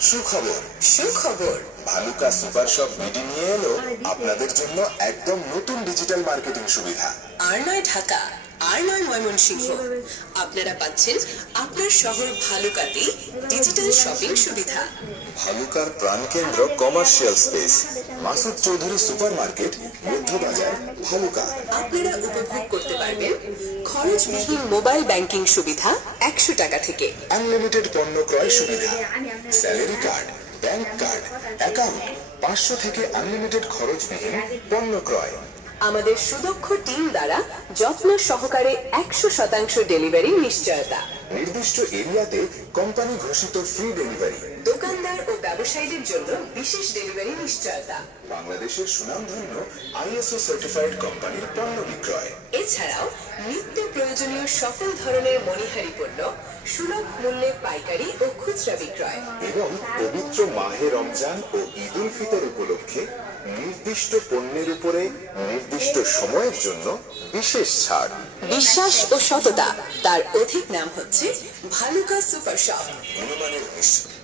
সুখবর, সুখবর। Bhaluka super shop BD নিয়ে এলো আপনাদের জন্য একদম নতুন ডিজিটাল মার্কেটিং সুবিধা। আর নয় ঢাকা, আর নয় ময়মনসিংহ, আপনারা পাচ্ছেন আপনার শহর ভালুকাতে ডিজিটাল শপিং সুবিধা। ভালুকার প্রাণকেন্দ্র commercial space, Masud Chowdhury super market, Madhyabazar, Bhaluka. আপনারা উপভোগ করতে পারবেন খরচবিহীন মোবাইল ব্যাংকিং সুবিধা 100 টাকা থেকে, আনলিমিটেড পণ্য ক্রয় সুবিধা, salary card, bank card, account, 500 থেকে আনলিমিটেড খরচবিহীন পণ্য ক্রয়। আমাদের সুদক্ষ টিম দ্বারা যত্ন সহকারে 100% ডেলিভারি নিশ্চয়তা। নির্দিষ্ট এরিয়াতে কোম্পানি ঘোষিত ফ্রি ডেলিভারি। দোকানদার ও ব্যবসায়ীদের জন্য বিশেষ ডেলিভারি নিশ্চয়তা। বাংলাদেশের সুনামধন্য আইএসও সার্টিফাইড কোম্পানির পণ্য বিক্রয়। এছাড়াও নিত্য প্রয়োজনীয় সকল ধরনের মণিহারি পণ্য সুলভ মূল্যে পাইকারি ও খুচরা বিক্রয়। এবং পবিত্র মাহে রমজান ও ঈদ উল ফিতর উপলক্ষে নির্দিষ্ট পণ্যের উপরে নির্দিষ্ট সময়ের জন্য বিশেষ ছাড়। বিশ্বাস ও সততা, তার অধিক নাম হচ্ছে ভালুকা সুপার শপ। গুণমানের নিশ্চয়।